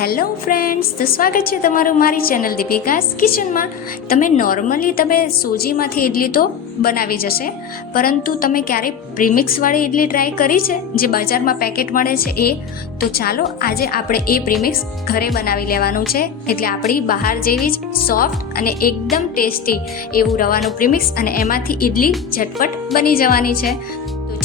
Hello friends, તો સ્વાગત છે તમારું મારી ચેનલ દીપિકાસ કિચનમાં. તમે નોર્મલી તમે સોજીમાંથી ઇડલી તો બનાવી જશે પરંતુ તમે ક્યારેય પ્રીમિક્સવાળી ઇડલી ટ્રાય કરી છે? જે બજારમાં પેકેટ મળે છે એ? તો ચાલો આજે આપણે એ પ્રીમિક્સ ઘરે બનાવી લેવાનું છે. એટલે આપણી બહાર જેવી જ સોફ્ટ અને એકદમ ટેસ્ટી એવું રવાનું પ્રીમિક્સ અને એમાંથી ઇડલી ઝટપટ બની જવાની છે.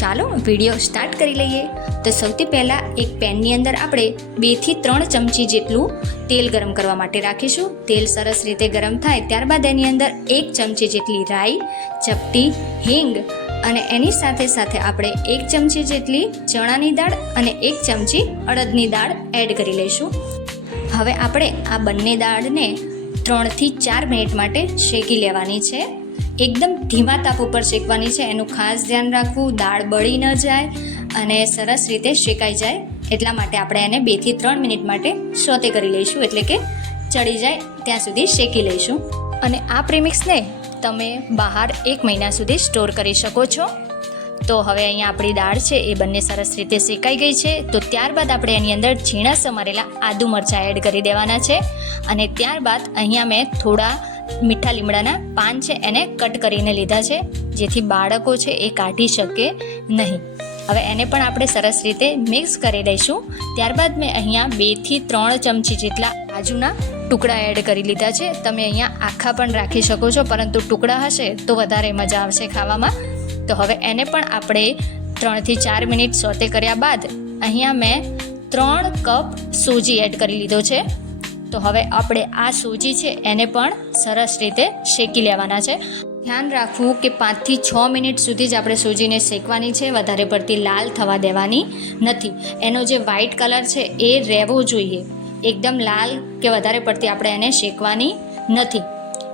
ચાલો વીડિયો સ્ટાર્ટ કરી લઈએ. તો સૌથી પહેલાં એક પેનની અંદર આપણે બેથી ત્રણ ચમચી જેટલું તેલ ગરમ કરવા માટે રાખીશું. તેલ સરસ રીતે ગરમ થાય ત્યારબાદ એની અંદર એક ચમચી જેટલી રાઈ, ચપટી, હિંગ અને એની સાથે સાથે આપણે એક ચમચી જેટલી ચણાની દાળ અને એક ચમચી અડદની દાળ એડ કરી લઈશું. હવે આપણે આ બંને દાળને ત્રણથી ચાર મિનિટ માટે શેકી લેવાની છે. એકદમ ધીમા તાપ ઉપર શેકવાની છે. એનું ખાસ ધ્યાન રાખવું, દાળ બળી ન જાય અને સરસ રીતે શેકાઈ જાય. એટલા માટે આપણે એને બેથી ત્રણ મિનિટ માટે સોતે કરી લઈશું. એટલે કે ચડી જાય ત્યાં સુધી શેકી લઈશું. અને આ પ્રેમિક્સને તમે બહાર એક મહિના સુધી સ્ટોર કરી શકો છો. તો હવે અહીંયા આપણી દાળ છે, એ બંને સરસ રીતે શેકાઈ ગઈ છે. તો ત્યારબાદ આપણે એની અંદર ઝીણા સમારેલા આદુ મરચાં એડ કરી દેવાના છે. અને ત્યારબાદ અહીંયા મેં થોડા મીઠા લીમડાના પાન છે એને કટ કરીને લીધા છે. જેથી બાળકો છે એ કાઢી શકે નહીં. હવે એને પણ આપણે સરસ રીતે મિક્સ કરી દઈશું. ત્યારબાદ મેં અહીંયા બેથી ત્રણ ચમચી જેટલા કાજુના ટુકડા એડ કરી લીધા છે. તમે અહીંયા આખા પણ રાખી શકો છો, પરંતુ ટુકડા હશે તો વધારે મજા આવશે ખાવામાં. તો હવે એને પણ આપણે ત્રણથી ચાર મિનિટ સોતે કર્યા બાદ અહીંયા મેં ત્રણ કપ સૂજી એડ કરી લીધો છે. તો હવે આપણે આ સૂજી છે, એને પણ સરસ રીતે શેકી લેવાના છે. ધ્યાન રાખવું કે પાંચથી છ મિનિટ સુધી જ આપણે સૂજીને શેકવાની છે, વધારે પડતી લાલ થવા દેવાની નથી. એનો જે વ્હાઈટ કલર છે, એ રહેવો જોઈએ. એકદમ લાલ કે વધારે પડતી આપણે એને શેકવાની નથી.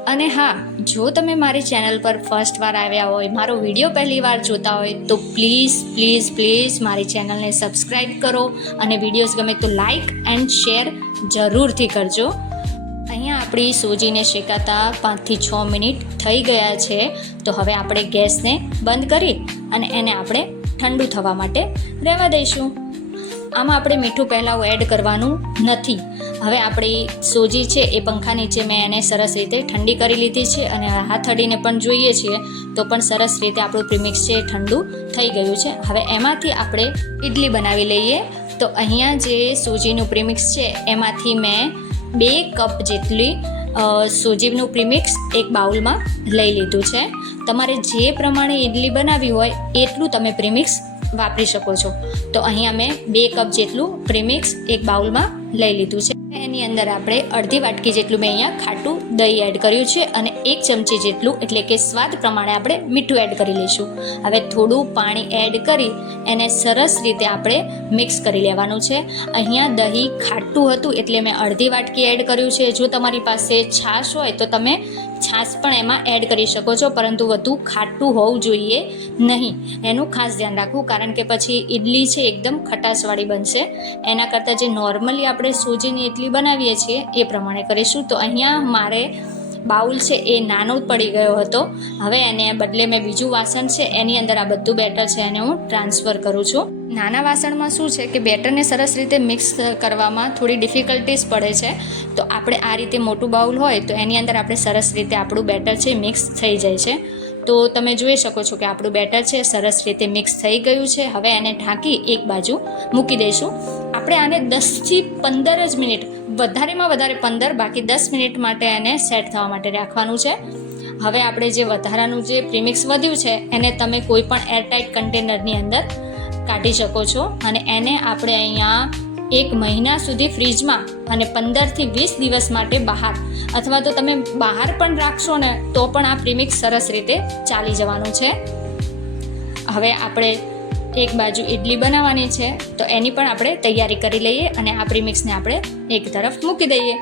અને હા, જો તમે મારી ચેનલ પર ફર્સ્ટ વાર આવ્યા હોય, મારો વીડિયો પહેલી વાર જોતા હોય, તો પ્લીઝ પ્લીઝ પ્લીઝ મારી ચેનલને સબસ્ક્રાઈબ કરો. અને વિડીયોઝ ગમે તો લાઇક એન્ડ શેર જરૂરથી કરજો. અહીંયા આપણી સૂજીને શેકાતા પાંચથી છ મિનિટ થઈ ગયા છે. તો હવે આપણે ગેસને બંધ કરી અને એને આપણે ઠંડુ થવા માટે રહેવા દઈશું. આમાં આપણે મીઠું પહેલાં એડ કરવાનું નથી. હવે આપણી સોજી છે એ પંખા નીચે મેં એને સરસ રીતે ઠંડી કરી લીધી છે અને હાથ અડીને પણ જોઈએ છીએ તો પણ સરસ રીતે આપણું પ્રીમિક્સ છે ઠંડુ થઈ ગયું છે. હવે એમાંથી આપણે ઇડલી બનાવી લઈએ. તો અહીંયા જે સૂજીનું પ્રીમિક્સ છે એમાંથી મેં બે કપ જેટલી સૂજીનું પ્રીમિક્સ એક બાઉલમાં લઈ લીધું છે. તમારે જે પ્રમાણે ઇડલી બનાવી હોય એટલું તમે પ્રીમિક્સ વાપરી શકો છો. તો અહીંયા મેં બે કપ જેટલું પ્રીમિક્સ એક બાઉલમાં લઈ લીધું છે. એની અંદર આપણે અડધી વાટકી જેટલું મેં અહીંયા ખાટું દહીં એડ કર્યું છે અને એક ચમચી જેટલું, એટલે કે સ્વાદ પ્રમાણે આપણે મીઠું એડ કરી લઈશું. હવે થોડું પાણી એડ કરી એને સરસ રીતે આપણે મિક્સ કરી લેવાનું છે. અહીંયા દહીં ખાટું હતું એટલે મેં અડધી વાટકી એડ કર્યું છે. જો તમારી પાસે છાશ હોય તો તમે છાશ પણ એમાં એડ કરી શકો છો, પરંતુ વધુ ખાટું હોવું જોઈએ નહીં. એનું ખાસ ધ્યાન રાખવું, કારણ કે પછી ઇડલી છે, એકદમ ખટાશવાળી બનશે. એના કરતાં જે નોર્મલી આપણે સૂજીની ઇડલી બનાવીએ છીએ, એ પ્રમાણે કરીશું. તો અહીંયા મારે બાઉલ છે એ નાનો પડી ગયો હતો. હવે એને બદલે મેં બીજું વાસણ છે, એની અંદર આ બધું બેટર છે એને હું ટ્રાન્સફર કરું છું. નાના વાસણમાં શું છે કે બેટરને સરસ રીતે મિક્સ કરવામાં થોડી ડિફિકલ્ટીસ પડે છે. તો આપણે આ રીતે મોટું બાઉલ હોય તો એની અંદર આપણે સરસ રીતે આપણું બેટર છે મિક્સ થઈ જાય છે. તો તમે જોઈ શકો છો કે આપણું બેટર છે, સરસ રીતે મિક્સ થઈ ગયું છે. હવે એને ઢાંકી એક બાજુ મૂકી દઈશું. આપણે આને દસથી પંદર જ મિનિટ, વધારેમાં વધારે પંદર, બાકી દસ મિનિટ માટે એને સેટ થવા માટે રાખવાનું છે. હવે આપણે જે વધારાનું જે પ્રીમિક્સ વધ્યું છે, એને તમે કોઈ પણ એરટાઇટ કન્ટેનરની અંદર કાઢી શકો છો. અને એને આપણે અહીંયા એક મહિના સુધી ફ્રીજમાં અને પંદરથી વીસ દિવસ માટે બહાર. અથવા તો તમે બહાર પણ રાખશો ને, તો પણ આ પ્રીમિક્સ સરસ રીતે ચાલી જવાનું છે. હવે આપણે એક બાજુ ઇડલી બનાવવાની છે, તો એની પણ આપણે તૈયારી કરી લઈએ અને આ પ્રીમિક્સને આપણે એક તરફ મૂકી દઈએ.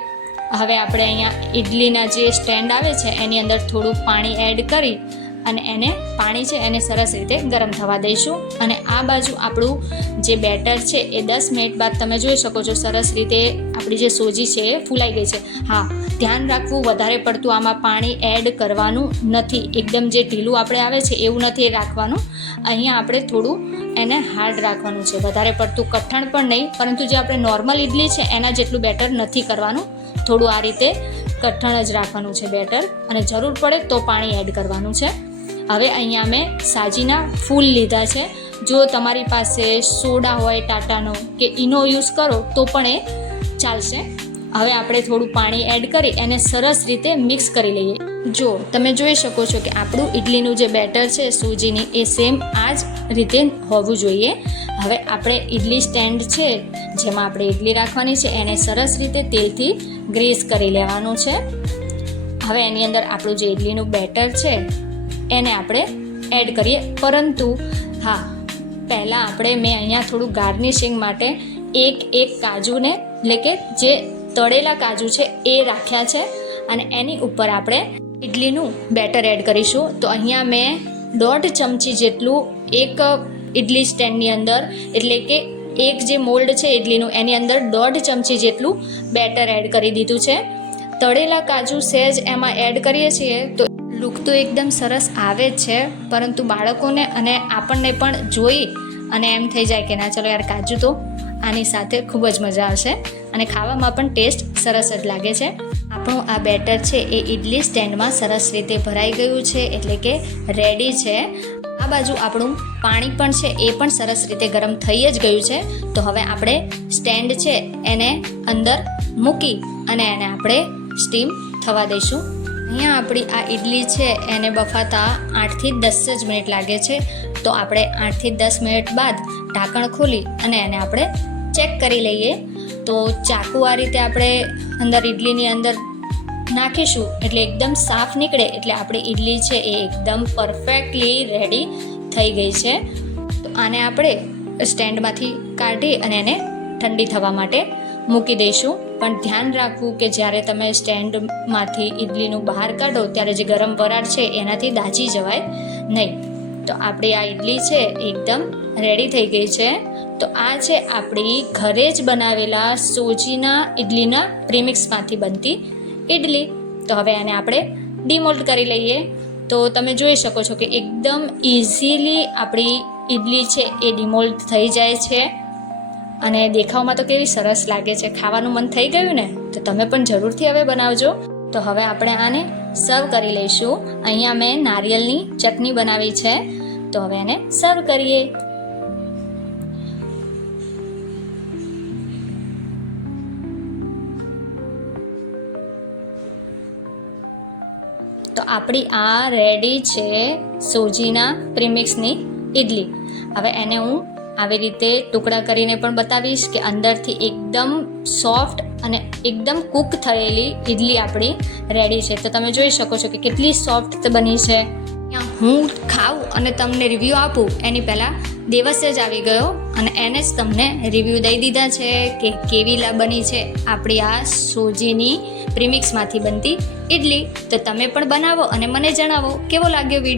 હવે આપણે અહીંયા ઇડલીના જે સ્ટેન્ડ આવે છે, એની અંદર થોડું પાણી એડ કરી અને એને પાણી છે એને સરસ રીતે ગરમ થવા દઈશું. અને આ બાજુ આપણું જે બેટર છે એ દસ મિનિટ બાદ તમે જોઈ શકો છો સરસ રીતે આપણી જે સોજી છે એ ફૂલાઈ ગઈ છે. હા, ધ્યાન રાખવું, વધારે પડતું આમાં પાણી એડ કરવાનું નથી. એકદમ જે ઢીલું આપણે આવે છે એવું નથી રાખવાનું. અહીંયા આપણે થોડું એને હાર્ડ રાખવાનું છે. વધારે પડતું કઠણ પણ નહીં, પરંતુ જે આપણે નોર્મલ ઇડલી છે એના જેટલું બેટર નથી કરવાનું. થોડું આ રીતે કઠણ જ રાખવાનું છે બેટર. અને જરૂર પડે તો પાણી એડ કરવાનું છે. હવે અહીંયા મેં સાજીના ફૂલ લીધા છે. જો તમારી પાસે સોડા હોય, ટાટાનો કે ઈનો યુઝ કરો, તો પણ એ ચાલશે. હવે આપણે થોડું પાણી એડ કરી એને સરસ રીતે મિક્સ કરી લઈએ. જો તમે જોઈ શકો છો કે આપણું ઇડલીનું જે બેટર છે, સૂજીની, એ સેમ આ જ રીતે હોવું જોઈએ. હવે આપણે ઇડલી સ્ટેન્ડ છે, જેમાં આપણે ઇડલી રાખવાની છે, એને સરસ રીતે તેલથી ગ્રીસ કરી લેવાનું છે. હવે એની અંદર આપણું જે ઇડલીનું બેટર છે એને આપણે એડ કરીએ. પરંતુ, હા, પહેલાં આપણે મેં અહીંયા થોડું ગાર્નિશિંગ માટે એક એક કાજુને, એટલે કે જે તળેલા કાજુ છે એ રાખ્યા છે. અને એની ઉપર આપણે ઇડલીનું બેટર એડ કરીશું. તો અહીંયા મેં દોઢ ચમચી જેટલું એક ઇડલી સ્ટેન્ડની અંદર, એટલે કે એક જે મોલ્ડ છે ઇડલીનું એની અંદર દોઢ ચમચી જેટલું બેટર એડ કરી દીધું છે. તળેલા કાજુ સહેજ એમાં એડ કરીએ છીએ, તો લુક તો એકદમ સરસ આવે જ છે, પરંતુ બાળકોને અને આપણને પણ જોઈ અને એમ થઈ જાય કે ના, ચલો યાર કાજુ તો આની સાથે ખૂબ જ મજા આવશે અને ખાવામાં પણ ટેસ્ટ સરસ જ લાગે છે. આપણું આ બેટર છે એ ઇડલી સ્ટેન્ડમાં સરસ રીતે ભરાઈ ગયું છે એટલે કે રેડી છે. આ બાજુ આપણું પાણી પણ છે એ પણ સરસ રીતે ગરમ થઈ જ ગયું છે. તો હવે આપણે સ્ટેન્ડ છે એને અંદર મૂકી અને એને આપણે સ્ટીમ થવા દઈશું. અહીંયા આપણી આ ઇડલી છે, એને બફાતા આઠથી દસ જ મિનિટ લાગે છે. તો આપણે આઠથી દસ મિનિટ બાદ ઢાંકણ ખોલી અને એને આપણે ચેક કરી લઈએ. તો ચાકુ આ રીતે આપણે અંદર ઇડલીની અંદર નાખીશું, એટલે એકદમ સાફ નીકળે, એટલે આપણી ઇડલી છે એ એકદમ પરફેક્ટલી રેડી થઈ ગઈ છે. તો આને આપણે સ્ટેન્ડમાંથી કાઢી અને એને ઠંડી થવા માટે મૂકી દઈશું. પણ ધ્યાન રાખવું કે જ્યારે તમે સ્ટેન્ડમાંથી ઇડલીનું બહાર કાઢો, ત્યારે જે ગરમ વરાળ છે એનાથી દાજી જવાય નહીં. તો આપણી આ ઇડલી છે એકદમ રેડી થઈ ગઈ છે. તો આ છે આપણી ઘરે જ બનાવેલા સોજીના ઇડલીના પ્રીમિક્સમાંથી બનતી ઇડલી તો હવે આને આપણે ડીમોલ્ડ કરી લઈએ. તો તમે જોઈ શકો છો કે એકદમ ઇઝીલી આપણી ઇડલી છે એ ડિમોલ્ટ થઈ જાય છે. અને દેખાવમાં તો કેવી સરસ લાગે છે. ખાવાનું મન થઈ ગયું ને, તો તમે પણ જરૂરથી હવે બનાવજો. તો હવે આપણે આને સર્વ કરી લઈશું. અહીંયા મેં નારિયેળની ચટણી બનાવી છે. તો હવે એને સર્વ કરીએ. તો આપણી આ રેડી છે સોજીના પ્રીમિક્સની ઇડલી હવે એને હું આવી રીતે ટુકડા કરીને પણ બતાવીશ કે અંદરથી એકદમ સોફ્ટ અને એકદમ કૂક થયેલી ઇડલી આપણી રેડી છે. તો તમે જોઈ શકો છો કે કેટલી સોફ્ટ બની છે. હું ખાઉં અને તમને રિવ્યૂ આપું. એની પહેલાં દિવસે જ આવી ગયો અને એને જ તમને રિવ્યૂ દઈ દીધા છે કે કેવી બની છે આપણી આ સોજીની પ્રીમિક્સમાંથી બનતી ઇડલી તો તમે પણ બનાવો અને મને જણાવો કેવો લાગ્યો વીડિયો?